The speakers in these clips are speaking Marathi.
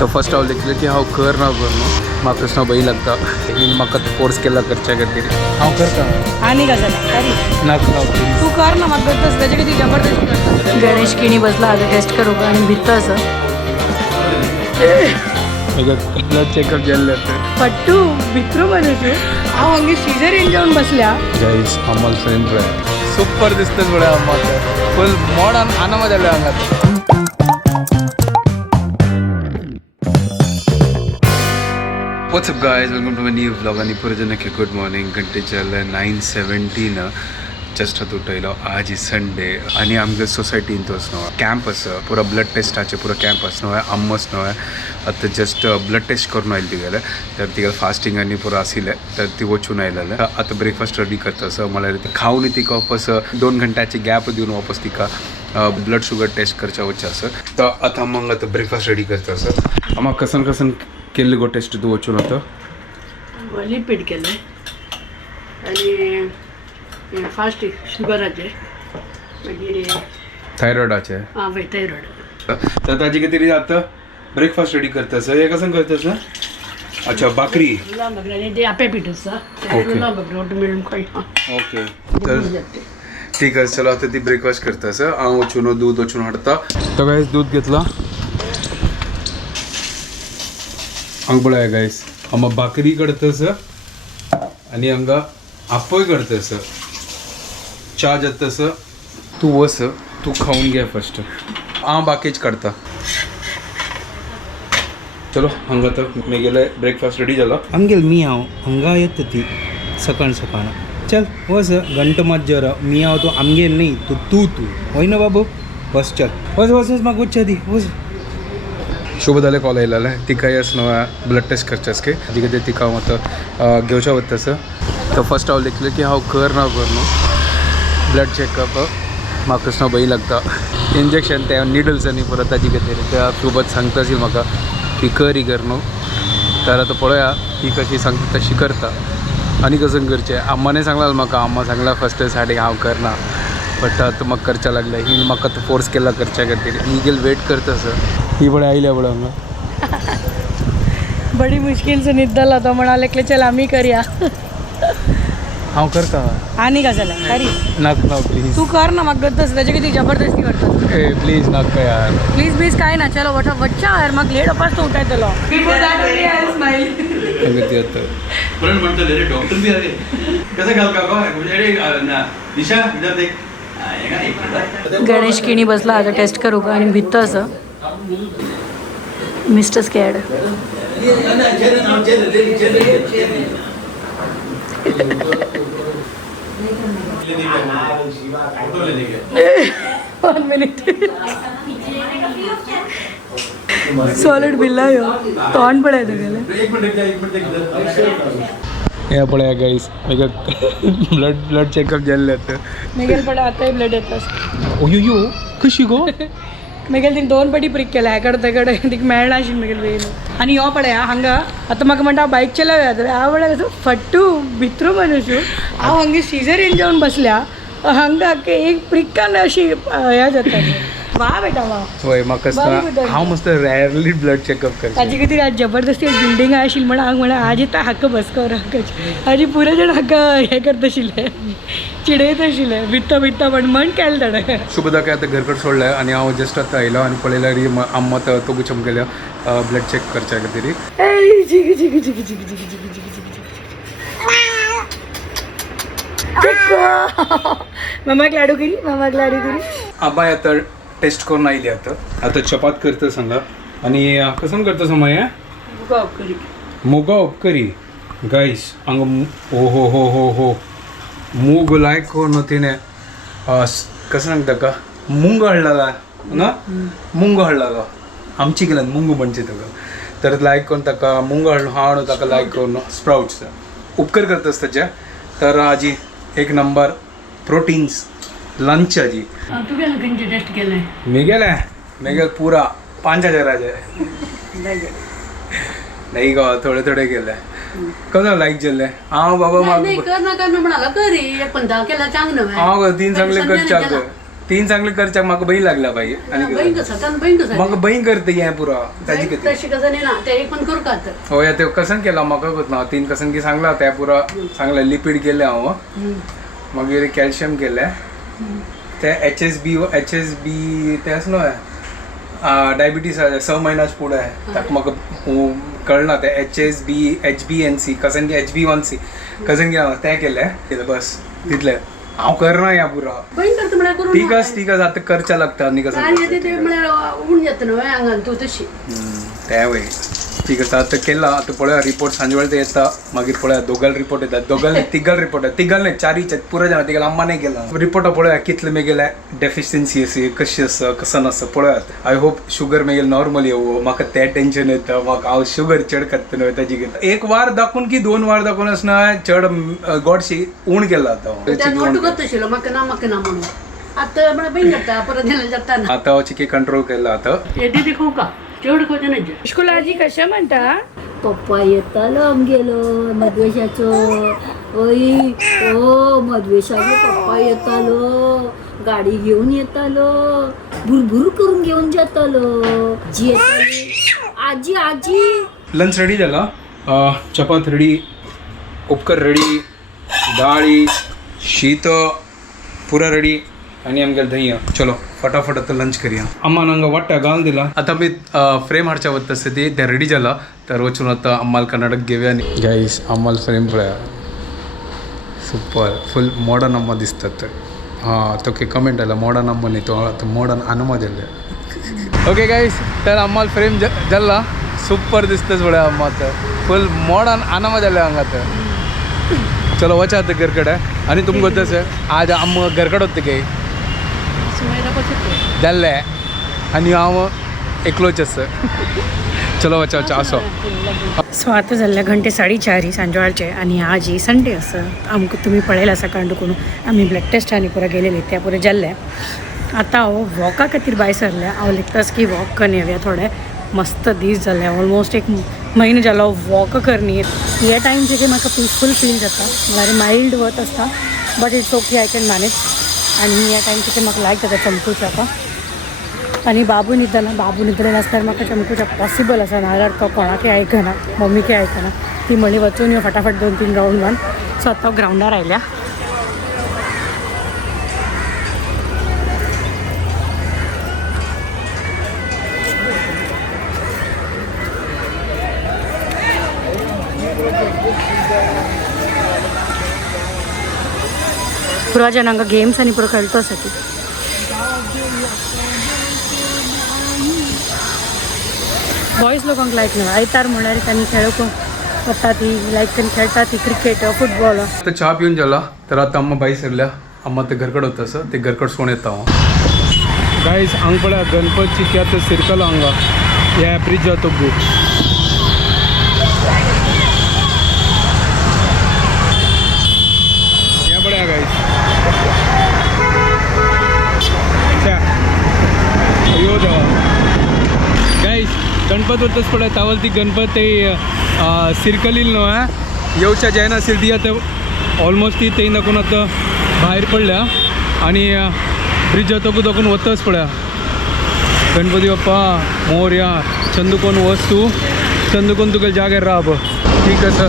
तो फर्स्ट हांव लिखलें की हांव करना करनो म्हाका कसो भंय लागता हिन म्हाका फोर्स केला करच्या खातीर हांव करता आणि का झालं अरे नाका तू कर ना मग तसं त्याच्या किती जबरदस्ती करता गणेश किणी बसला आता टेस्ट करू का आणि भित्त असं ब्लड चेकअप जाल्ले पट्टू भित्रू मनुष्य हांव हंगे सिजरीन जावन बसल्या गाइस अमल फ्रेंड सूपर दिसता थोड्या अमल फुल मोड आनंद जाले हांगा What's up guys, welcome to my new vlog आणि पुरे जनಕ್ಕೆ गुड मॉर्निंग घंटे चल 9:17 जस्ट हात उठयलो आज संडे आणि आमगे सोसायटीन तो असनो कॅम्प आसा पुरा ब्लड टेस्टाचे पुरा कॅम्प असनो अम्म असनो आतां जस्ट ब्लड टेस्ट करून आयली तिगेले तर तिगेले फास्टिंग आनी पुरा आशिल्ले तर ती वचून आयलेले आतां ब्रेकफास्ट रेडी करता आसा म्हळ्यार खावन तिका वापस 2 घंट्याची गॅप दिवन वापस तिका ब्लड शुगर टेस्ट करच्या वचचे आसा तर आतां मग आतां ब्रेकफास्ट रेडी करता आसा आम्हा कसन कसन केल्ले गो टेस्ट तू वचून आता लिपिड केले आणि फास्टिंग शुगराचे मागीर थायरॉयडाचे हां वय थायरॉयड तर ताजी कितें आता ब्रेकफास्ट रेडी करता सर हे कसं करता सर अच्छा भाकरी आणि ते आपे पीठ आसा मिळून खाई ओके तर ठीक आहे चलो आता ती ब्रेकफास्ट करता सर हांव वचून दूध वचून हाडटा तो गायस दूध घेतला हांगा आहे गायस हांगा भाकरी करतस आणि हांगा आप्पय करतस च्या जातस तू वस तू खाऊन घे फर्स्ट हांव बाकीच काडटा चलो हांगा तर मेगेले ब्रेकफास्ट रेडी जाला हंगेल मी हांव हांगा येता ती सकाळ सकाळ चल वस घंट मात जरा मी हांव तो आमगेल न्ही तू होय ना बाबू बस चल वस वस वस म्हाका वच्चा दी वस शुभ जाले कॉल आयलेले तिकाय असनो ब्लड टेस्ट करचेस की जी कितें तिका आतां घेवच्या वता तो फर्स्ट हांव लिखलें की हांव करना ब्लड चेकअप म्हाका कसो भंय लागता इंजेक्शन ते निडल्स आनी परत ताजी खातीर त्या सोबत सांगता आशिल्ली म्हाका की कर ही कर न्हू तर आतां पळोवया ही कशी सांगता तशी करता आनी कसं करचें अम्माने सांगलां म्हाका अम्मा सांगला फर्स्ट सायडीक हांव करना बट आतां म्हाका करचें लागलें ही म्हाका फोर्स केला करच्या खातीर ही गेल वेट करता सर ही बड़े आईल्या बड़ा हांगा बड़ी मुश्किल से निद्दल होता म्हणाले की चल आम्ही करूया हांव करता आणि का झालं अरे नाका प्लीज तू कर ना मग तसं त्याच्या किती जबरदस्ती करतात ए प्लीज नाका यार प्लीज काय ना चलो वठा बच्चा यार मग लेट अपास तो उठायतलो before that only I smile अगदी आता पण म्हणतो रे डॉक्टर बी आले कसं घाल का म्हणजे ना दिशा इधर देख गणेश किणी बसला आता टेस्ट करू का आणि भित्त असं mister scared one minute solid बिल्ला यो तोंड पडायचं हे पळया गाईस मेगा ब्लड चेकअप जाल्ले आता मेगेल पडा आताही ब्लड येतात ओयो कशी गो मेगेल तिने 2 पटी प्रिक केला हेकडे तेकडे तिक मेळना आशिल्ली मेगेल वेळ आणि यो पळया हांगा आतां म्हाका म्हणटा बायक चलावया तर हांव म्हळ्यार असो फट्टू भित्रू मनुष्य हांव हांगे सिजरीन जावन बसल्या हांगा एक प्रिकान अशी ह्या जाता वा बेटा वा होय म्हाका हांव मस्त रॅरली ब्लड चेकअप करता ताजी कितें आज जबरदस्ती बिल्डींग आशिल्ली म्हण हांव म्हळ्यार आज येता हाका बसकर हाका आजी पुरे जाण हाका हें करता आशिल्ले चिडयत आशिल्ले भित्ता म्हण केलें ताणें शुभदाक आतां घरकड सोडलें आनी हांव जस्ट आतां आयलो आनी पळयल्यार अम्मा तो गुचम केल्या ब्लड चेक करच्या खातीर मामाक लाडू करी आबाय आतां टेस्ट करून आयली आतां चपात करता सांगा आनी कसं करता समज हें मुगा उपकरी गाईस हांगा ओ हो मूग लायक करून तिणें कसं सांगता ताका मूंग हाडलेला ना मूंग हाडलेलो आमची गेल्यान मूंग म्हणचे ताका तर लायक करून ताका मूंग हाडून ताका लायक करून स्प्राउट्स उपकर करतास ताचे तर हाजी एक नंबर प्रोटीन्स लंच हाजी तुवें खंयचे टेस्ट केलें मेगेल पूरा 5000 नाही गो थोडे केले कसं लायक जाल्ले हांव बाबा नाही कर ना म्हणाला करी 15 केला चांगलं हांव 3 सांगले करच्या तीन चांगले करच्या म्हाका बहीण लागला पाहिजे बहीण कसं कारण बहीण कसं म्हाका बहीण करते हे पुरा ताजी किती तशी कसं नाही ना ते एक पण करू का तर हो या ते कसन केला म्हाका करत ना तीन कसन की सांगला त्या पुरा सांगला लिपिड केले हांव मागीर कॅल्शियम केले ते HSB ते आस न्हय डायबिटीस 6 महिन्याच पुढे ताका म्हाका कळना ते HbA1c कसन की HbA1c कसन की ते केले बस तितले हांव करना या पुरा बहीण करता म्हळ्यार करू ठीक आसा आता करच्या लागता आनी कसं आणि ते म्हळ्यार उण येता न्हय आंगान तू तशी ते वय ठीक आसा आता केला आता पळया रिपोर्ट सांजे वेळ ते येता मागीर पळया दोगल रिपोर्ट येता तिगल रिपोर्ट येता तिगल नाही चारीचे पुरे जाणा तिगल अम्मा नाही केला रिपोर्ट पळया कितले मेगेले डेफिशियन्सी अशी कशी आसा कसं नसा पळयात आय होप शुगर मेगेल नॉर्मल येवो म्हाका ते टेन्शन येता म्हाका हांव शुगर चड खाता न्हय ताजी घेता 1 वार दाखवून की 2 वार दाखवून आसना चड गोडशी उण केला त्या मोठं करत आशिल्लो म्हाका ना म्हणून आता म्हळ्यार बहीण करता परत गेलं जाता ना आता चिकी कंट्रोल केला आता येते ते खाऊ का चड खावचें नाही इश्कुल आजी कशा म्हणता पप्पा येतालो आमगेलो मद्वेशाचो ओय ओ मद्वेशाचो पप्पा येतालो गाडी घेऊन येतालो भुरभुर करून घेऊन जातालो जी येताली आजी आजी लंच रेडी जाला चपात रेडी उपकर रेडी डाळी शीत पुरा रेडी आणि आमगे दही चलो फटाफट आता लंच करूया अम्मा ನಂಗೆ वाटा घालून दिला आता मी फ्रेम हाडच्या वत ते रेडी जाला तर वचून आता अम्माला कर्नाटक घेऊया गाईस अम्माला फ्रेम पळया सुपर फुल मॉडर्न अम्मा दिसतात हां तो की कमेंट आला मॉडर्न अम्मा नाही तो आता मॉडर्न अनमा जाल्ले ओके गाईस तर अम्माला फ्रेम जाल्ला सुपर दिसतच पळया अम्मा तर फुल मॉडर्न अनमा जाल्ले हांगा चलो वचा आता घरकडे आणि तुमकां तसं आज अम्मा घरकडे होते काही जाल्ले आणि हांव एकलोच आसा चलो वचा वचा असो सो आता जाल्ल्या घंटे 4:30 सांजवाळचे आणि आज ही संडे आसा आमकां तुमी पळयला सकाळ करून आमी ब्लड टेस्ट आनी पुरा गेलेली त्या पुरे जाल्ले आता हांव वॉका खातीर भायर सरल्या हांव लिखतास की वॉक करून येवया थोडे मस्त दीस जाले ऑलमोस्ट एक म्हयनो जालो वॉक करनी ह्या टायमचेर की म्हाका पिसफूल फील जाता म्हळ्यार मायल्ड वत आसता but it's okay I can manage आणि ह्या टायमचेर म्हाका लायक जाता चमकूच्या आणि बाबू न्हिदलेलो आसल्यार म्हाका चमकूच्या पॉसिबल आसा नाल्यार तो कोणाकय आयकना मम्मीकय आयकना ती म्हणी वचून यो फटाफट 2-3 राऊंड वन सो आतां ग्रावंडार आयल्या पुरा जनांक गेम्स आनी पुरो खेळतो आसा ती बॉयज लोकांक लायक ना आयतार म्हळ्यार तांणी खेळूंक वता ती लायक तांणी खेळटा ती क्रिकेट फुटबॉल आता चहा पिऊन जाला तर आता अम्मा बाई सरल्या अम्मा ते घरकडे होतं असं ते घरकड सोन येता हांव गाईस हांग पळया गणपतची क्या सिरकल हांगा ह्या ब्रिज जातो बूक या पळया गाईस अयो देवा गाईस गणपत होतच पळय तावल ती गणपत ते सिरकल येईल न्हू येवच्या जायना आसली ती आतां ऑलमोस्ट ती थंय नको आतां भायर पडल्या आणि ब्रिज जातकूच दोकून वतच पळया गणपती बाप्पा मोरया चंदुकोन वच तूं चंदुकोन तुगेल्या जाग्यार राव ठीक आसा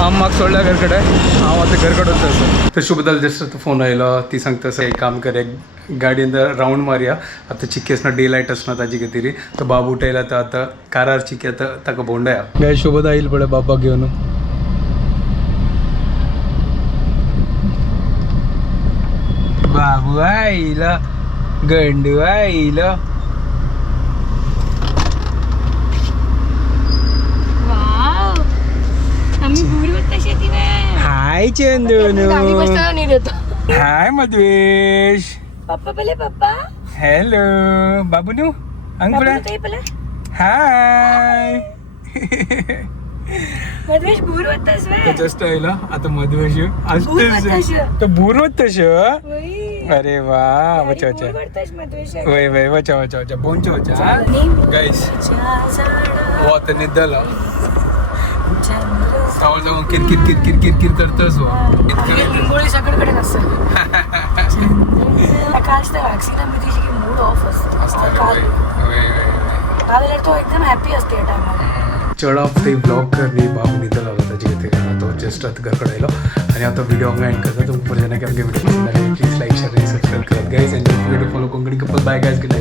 हांव म्हाका सोडल्या घर कडेन हांव आतां घर कडेन वता तर शुभदाल जस्ट आतां फोन आयलो ती सांगता एक काम कर एक गाडयेन रावंड मारया आतां चिक्की आसना डे लायट आसना ताजे खातीर तो बाबू उठयला तर आतां कारार चिक्की आतां ताका भोंवडाया गाय शुभदा येईल पळय बाबा घेवन बाबू आयला गंडू आयला हाय चंदू हाय मधुवेश पप्पा पहिले पप्पा हॅलो बाबूनू अंग पळय हाय मधवेश भूर होतास वे जस्ट आयला आता मधुवेश असतेच तो भूर होत अरे वा वचा वचा वय वय वचा वचा वचा बोंचा वचा गाइस वो आता निदला सावळ जाऊन किरकिर किरकिर किरकिर करतस वो गोळी सगळीकडे असतं काल त्या वॅक्सिन भीतीची की मूड ऑफ असते काल तो एकदम हॅपी असते या टायमाला चढा ते ब्लॉग करणे बाबू निघाला होता त्याची इथे तो जस्ट आता घरकडे आलो आणि आता व्हिडिओ हंगा एंड करता तो ऊपर जाने के व्हिडिओ पसंद आले please like share and subscribe करत guys and video follow Konkani couple bye guys good